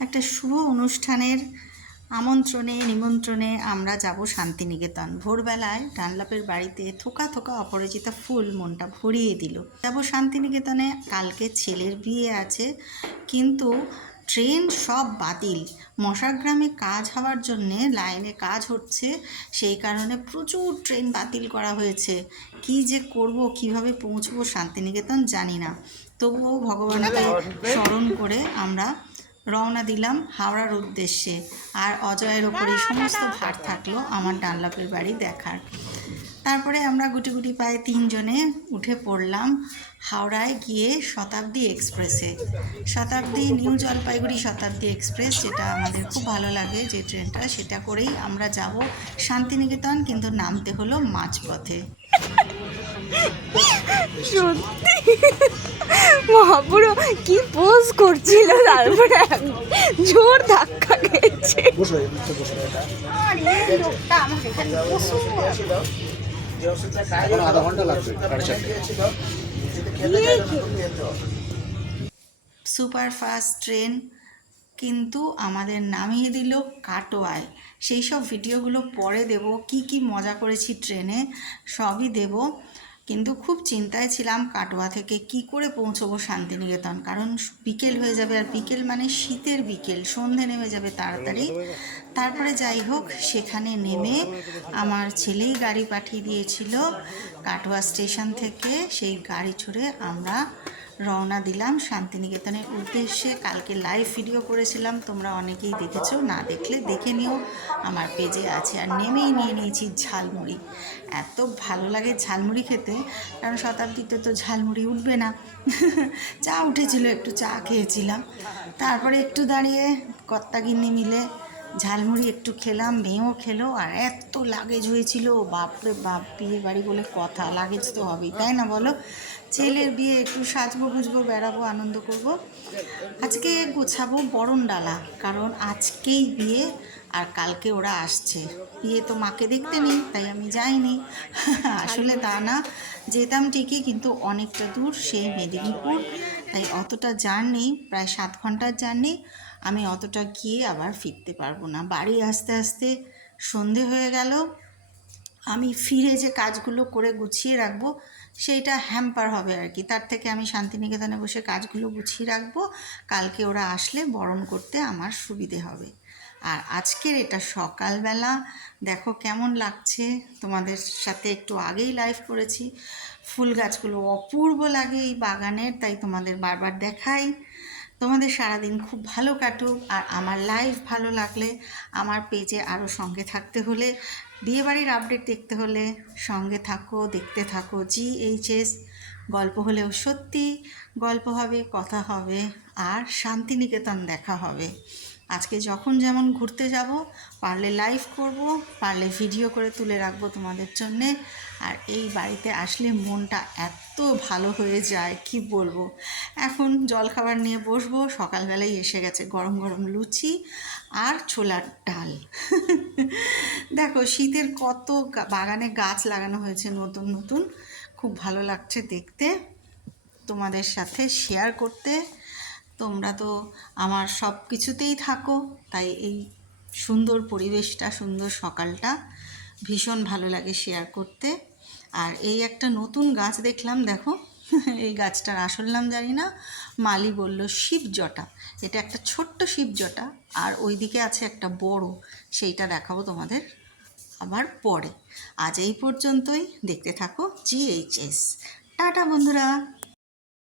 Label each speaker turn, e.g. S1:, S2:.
S1: একটা শুভ অনুষ্ঠানের আমন্ত্রণে নিমন্ত্রণে আমরা যাব শান্তিনিকেতন। ভোরবেলায় ডানলাপের বাড়িতে থোকা থোকা অপরাজিতা ফুল মনটা ভরিয়ে দিল। যাব শান্তিনিকেতনে কালকে ছেলের বিয়ে আছে কিন্তু ট্রেন সব বাতিল। মশাগ্রামে কাজ হওয়ার জন্যে লাইনে কাজ হচ্ছে সেই কারণে প্রচুর ট্রেন বাতিল করা হয়েছে। কি যে করব কীভাবে পৌঁছবো শান্তিনিকেতন জানি না। তবুও ভগবানকে স্মরণ করে আমরা রওনা দিলাম হাওড়ার উদ্দেশ্যে। আর অজয়ের ওপরে সমস্ত ভার থাকল আমার ডানলাপের বাড়ি দেখার। তারপরে আমরা গুটি গুটি পায়ে তিনজনে উঠে পড়লাম হাওড়ায় গিয়ে শতাব্দী এক্সপ্রেসে। শতাব্দী, নিউ জলপাইগুড়ি শতাব্দী এক্সপ্রেস, যেটা আমাদের খুব ভালো লাগে যে ট্রেনটা, সেটা করেই আমরা যাব শান্তিনিকেতন, কিন্তু নামতে হলো মাঝপথে।
S2: সত্যি? মহাপুরো কি পোজ করছিল তারপরে জোর ধাক্কা খেয়েছে।
S3: আধা ঘণ্টা লাগবে
S1: সুপার ফাস্ট ট্রেন কিন্তু আমাদের নামিয়ে দিল কাটোয়ায়। সেই সব ভিডিওগুলো পরে দেব কি কি মজা করেছি ট্রেনে সবই দেব। কিন্তু খুব চিন্তায় ছিলাম কাটোয়া থেকে কি করে পৌঁছবো শান্তিনিকেতন, কারণ বিকেল হয়ে যাবে আর বিকেল মানে শীতের বিকেল, সন্ধে নেমে যাবে তাড়াতাড়ি। তারপরে যাই হোক, সেখানে নেমে আমার ছেলেই গাড়ি পাঠিয়ে দিয়েছিল কাটোয়া স্টেশন থেকে, সেই গাড়ি ছুড়ে আমরা রওনা দিলাম শান্তিনিকেতনের উদ্দেশ্যে। কালকে লাইভ ভিডিও করেছিলাম, তোমরা অনেকেই দেখেছ, না দেখলে দেখে নিও। আমার পেজে আছে আর নেমেই নিয়ে নিয়েছি ঝালমুড়ি। এত ভালো লাগে ঝালমুড়ি খেতে, কারণ শতাব্দীতে তো ঝালমুড়ি উঠবে না। চা উঠেছিল, একটু চা খেয়েছিলাম। তারপরে একটু দাঁড়িয়ে কর্তাগিন্নি মিলে ঝালমুড়ি একটু খেলাম মেয়েও খেলো আর এত লাগেজ হয়েছিল, বাপরে বাপ, বিয়ে বাড়ি বলে কথা, লাগেজ তো হবেই, তাই না বলো? ছেলের বিয়ে একটু সাজবো গুজবো, বেড়াবো, আনন্দ করব। আজকে গোছাবো বরণ ডালা, কারণ আজকেই বিয়ে আর কালকে ওরা আসছে। বিয়ে তো মাকে দেখতে নেই, তাই আমি যাইনি। আসলে তা না, যেতাম ঠিকই, কিন্তু অনেকটা দূর, সেই মেদিনীপুর। তাই অতটা জার্নি, প্রায় সাত ঘণ্টার জার্নি, আমি অতটা গিয়ে আবার ফিরতে পারব না। বাড়ি আসতে আসতে সন্ধে হয়ে গেল। আমি ফিরে যে কাজগুলো করে গুছিয়ে রাখব, সেইটা হ্যাম্পার হবে আর কি। তার থেকে আমি শান্তিনিকেতনে বসে কাজগুলো গুছিয়ে রাখব, কালকে ওরা আসলে বরণ করতে আমার সুবিধে হবে। আর আজকের এটা সকালবেলা, দেখো কেমন লাগছে। তোমাদের সাথে একটু আগেই লাইভ করেছি। ফুল গাছগুলো অপূর্ব লাগে এই বাগানের, তাই তোমাদের বারবার দেখাই। তোমাদের সারাদিন খুব ভালো কাটুক আর আমার লাইভ ভালো লাগলে আমার পেজে আরও সঙ্গে থাকতে হলে বিয়েবাড়ির আপডেট দেখতে হলে সঙ্গে থাকো, দেখতে থাকো। জি এইচ এস গল্প হলেও সত্যি গল্প হবে, কথা হবে, আর শান্তিনিকেতন দেখা হবে। আজকে যখন যেমন ঘুরতে যাব, পারলে লাইভ করব, পারলে ভিডিও করে তুলে রাখব তোমাদের জন্যে। আর এই বাড়িতে আসলে মনটা এত ভালো হয়ে যায়, কি বলব? এখন জলখাবার নিয়ে বসবো সকালবেলায় এসে গেছে গরম গরম লুচি আর ছোলার ডাল। দেখো শীতের কত বাগানে গাছ লাগানো হয়েছে নতুন নতুন, খুব ভালো লাগছে দেখতে। তোমাদের সাথে শেয়ার করতে তোমরা তো আমার সব কিছুতেই থাকো। তাই এই সুন্দর পরিবেশটা, সুন্দর সকালটা ভীষণ ভালো লাগে শেয়ার করতে। আর এই একটা নতুন গাছ দেখলাম, দেখো। এই গাছটার আসল নাম জানি না। মালি বলল, শিবজটা। এটা একটা ছোট্ট শিবজটা। আর ওই দিকে আছে একটা বড়, সেইটা দেখাবো তোমাদের আবার পরে। আজ এই পর্যন্তই। দেখতে থাকো জিএইচএস টাটা বন্ধুরা।